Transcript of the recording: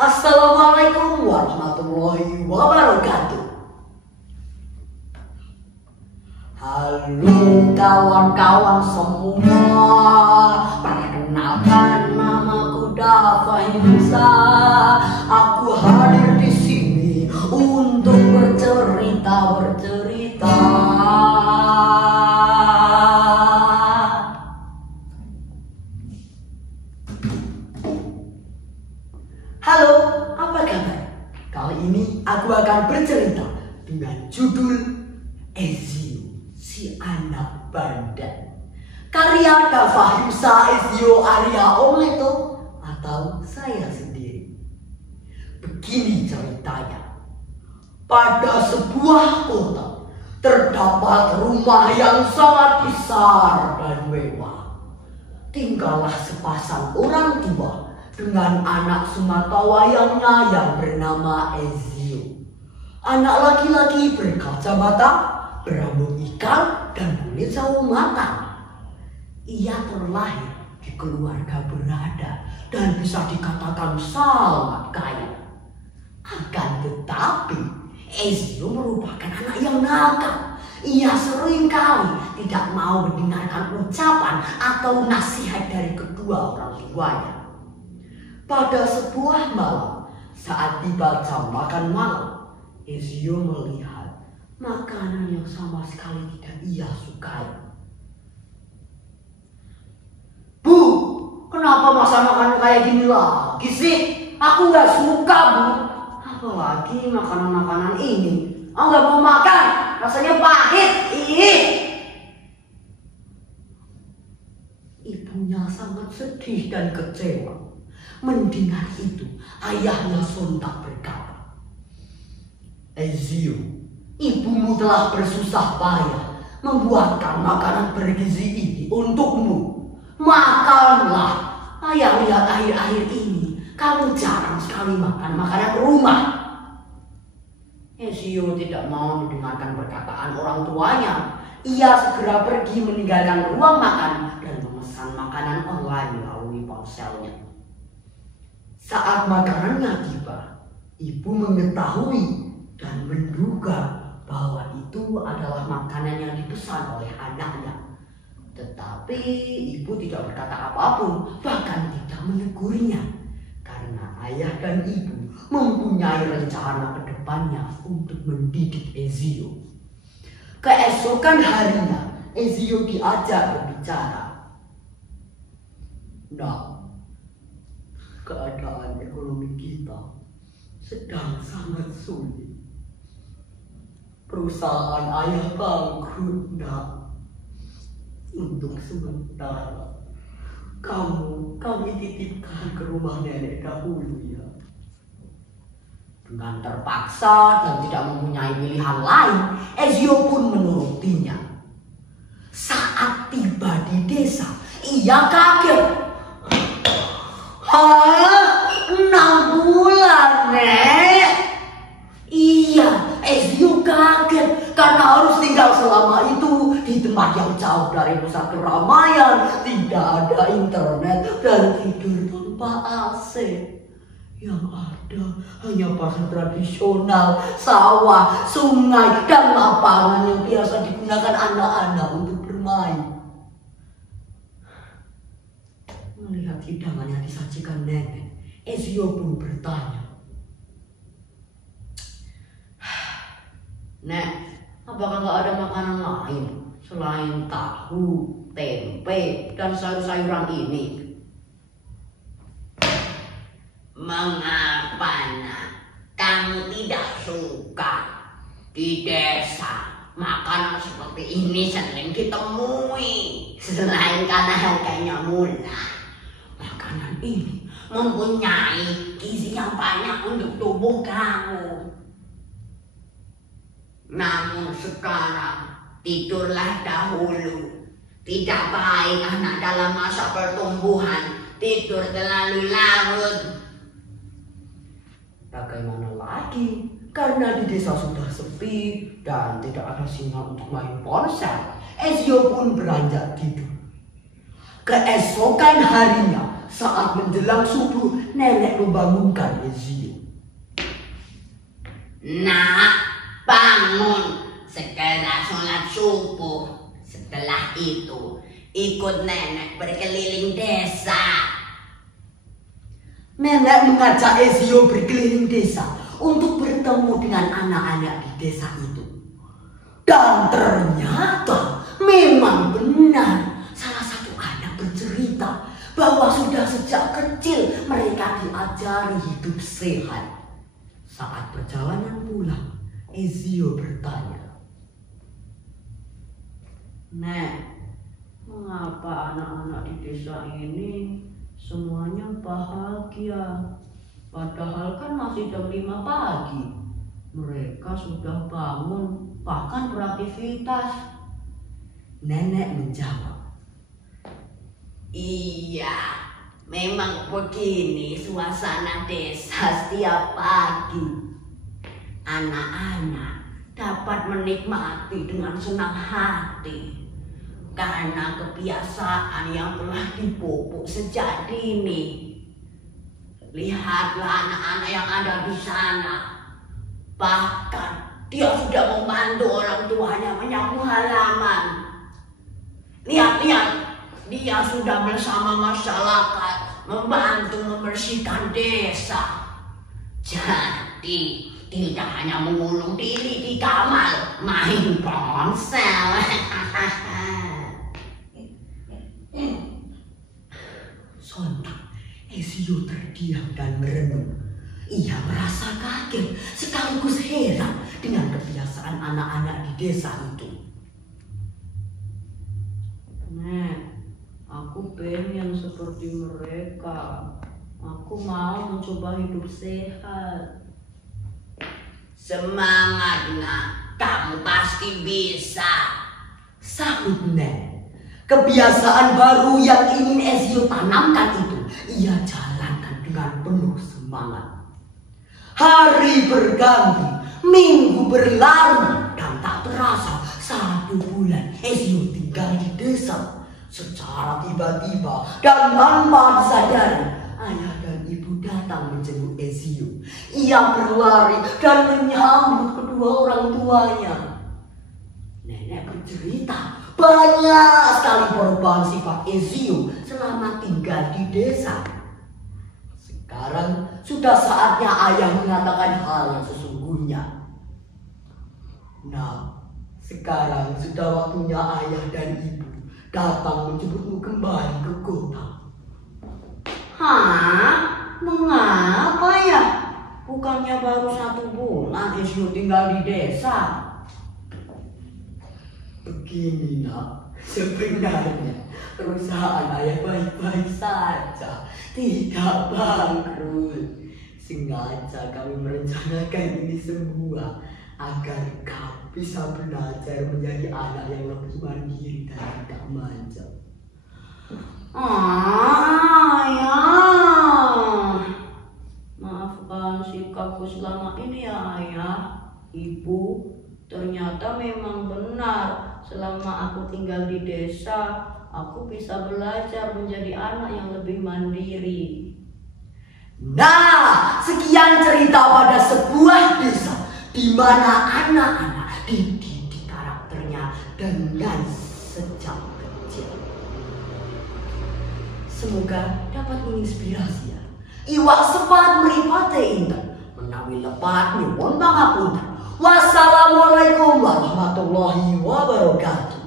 Assalamualaikum warahmatullahi wabarakatuh. Halo kawan-kawan semua, perkenalkan namaku Dafahimsa. Aku hadir di sini untuk bercerita. Halo, apa kabar? Kali ini aku akan bercerita dengan judul Ezio, si anak bandel. Karya Dafahimsa Ezio Arya Omleto atau saya sendiri. Begini ceritanya. Pada sebuah kota terdapat rumah yang sangat besar dan mewah. Tinggallah sepasang orang tua dengan anak sematawayangnya yang bernama Ezio. Anak laki-laki berkacamata, berambut ikan, dan kulit sawo matang. Ia terlahir di keluarga berada dan bisa dikatakan sangat kaya. Akan tetapi, Ezio merupakan anak yang nakal. Ia seringkali tidak mau mendengarkan ucapan atau nasihat dari kedua orang tuanya. Pada sebuah malam, saat tiba jam makan malam, Ezio melihat makanan yang sama sekali tidak ia sukai. Bu, kenapa masak makanan kayak gini lagi sih? Aku gak suka, Bu. Apalagi makanan-makanan ini. Aku gak mau makan, rasanya pahit. Ibunya sangat sedih dan kecewa. Mendengar itu, ayahnya sontak berkata, Ezio, ibumu telah bersusah payah membuatkan makanan bergizi ini untukmu. Makanlah. Ayah lihat akhir-akhir ini kamu jarang sekali makan makanan rumah. Ezio tidak mau mendengarkan perkataan orang tuanya. Ia segera pergi meninggalkan ruang makan dan memesan makanan online melalui ponselnya. Saat makanannya tiba, ibu mengetahui dan menduga bahwa itu adalah makanan yang dipesan oleh anaknya. Tetapi ibu tidak berkata apapun, bahkan tidak menegurnya. Karena ayah dan ibu mempunyai rencana ke depannya untuk mendidik Ezio. Keesokan harinya, Ezio diajak berbicara. Nah, keadaan ekonomi kita sedang sangat sulit. Perusahaan ayah bangkrut, Nak. Untuk sementara, kami titipkan ke rumah nenek dahulu ya. Dengan terpaksa dan tidak mempunyai pilihan lain, Ezio pun menurutinya. Saat tiba di desa, ia kaget. Hah? 6 bulan, Nek? Iya, Ezio kaget karena harus tinggal selama itu di tempat yang jauh dari pusat keramaian, tidak ada internet, dan tidur tanpa AC. Yang ada hanya pasar tradisional, sawah, sungai, dan lapangan yang biasa digunakan anak-anak untuk bermain. Melihat hidangan yang disajikan nenek, Ezio pun bertanya, Nek, apakah nggak ada makanan lain selain tahu, tempe, dan sayur-sayuran ini? Mengapa, Nak? Kamu tidak suka? Di desa makanan seperti ini sering ditemui. Selain karena harganya murah, makanan ini mempunyai gizi yang banyak untuk tubuh kamu. Namun sekarang tidurlah dahulu. Tidak baik anak dalam masa pertumbuhan tidur terlalu larut. Bagaimana lagi? Karena di desa sudah sepi dan tidak ada sinyal untuk main ponsel, Ezio pun beranjak tidur. Keesokan harinya, Saat menjelang subuh, nenek membangunkan Ezio. Nak, bangun. Segera sholat subuh. Setelah itu, ikut nenek berkeliling desa. Nenek mengajak Ezio berkeliling desa untuk bertemu dengan anak-anak di desa itu. Dan ternyata memang benar, salah satu anak bercerita bahwa sudah sejak kecil mereka diajari hidup sehat. Saat perjalanan pulang, Ezio bertanya, "Nek, mengapa anak-anak di desa ini semuanya bahagia? Padahal kan masih jam 5 pagi. Mereka sudah bangun, bahkan beraktivitas." Nenek menjawab, Iya, memang begini suasana desa setiap pagi. Anak-anak dapat menikmati dengan senang hati karena kebiasaan yang telah dipupuk sejak dini. Lihatlah anak-anak yang ada di sana. Bahkan dia sudah membantu orang tuanya menyapu halaman. Lihat-lihat, dia sudah bersama masyarakat membantu membersihkan desa. Jadi tidak hanya mengurung diri di kamar main ponsel. sontak Ezio terdiam dan merenung. Ia merasa kaget sekaligus heran dengan kebiasaan anak-anak di desa itu. "Nek, aku pengen seperti mereka. Aku mau mencoba hidup sehat." Semangat nak, kamu pasti bisa. Sahut Nek. Kebiasaan baru yang ingin Ezio tanamkan itu ia jalankan dengan penuh semangat. Hari berganti, minggu berlalu, dan tak terasa 1 bulan Ezio tinggal di desa. Secara tiba-tiba dan tanpa disadari, ayah dan ibu datang menjenguk Ezio. Ia berlari dan menyambut kedua orang tuanya. Nenek bercerita banyak sekali perubahan sifat Ezio selama tinggal di desa. Sekarang sudah saatnya ayah mengatakan hal yang sesungguhnya. Nah, sekarang sudah waktunya ayah dan ibu datang menjemputmu kembali ke kota. Hah? Mengapa ya? Bukannya baru 1 bulan Ezio tinggal di desa? Begini nak, sebenarnya perusahaan ayah baik-baik saja, tidak bangkrut. Sengaja kami merencanakan ini semua agar kau bisa belajar menjadi anak yang lebih mandiri dan tidak manja. Ayah, maafkan sikapku selama ini ya ayah. Ibu, ternyata memang benar. Selama aku tinggal di desa, aku bisa belajar menjadi anak yang lebih mandiri. Nah, sekian cerita pada sebuah desa di mana anak-anak dididik karakternya dengan sejak kecil. Semoga dapat menginspirasi ya. Iwak sepat meripate inten, menawi lepat nyuwun pangapunten. Wassalamualaikum warahmatullahi wabarakatuh.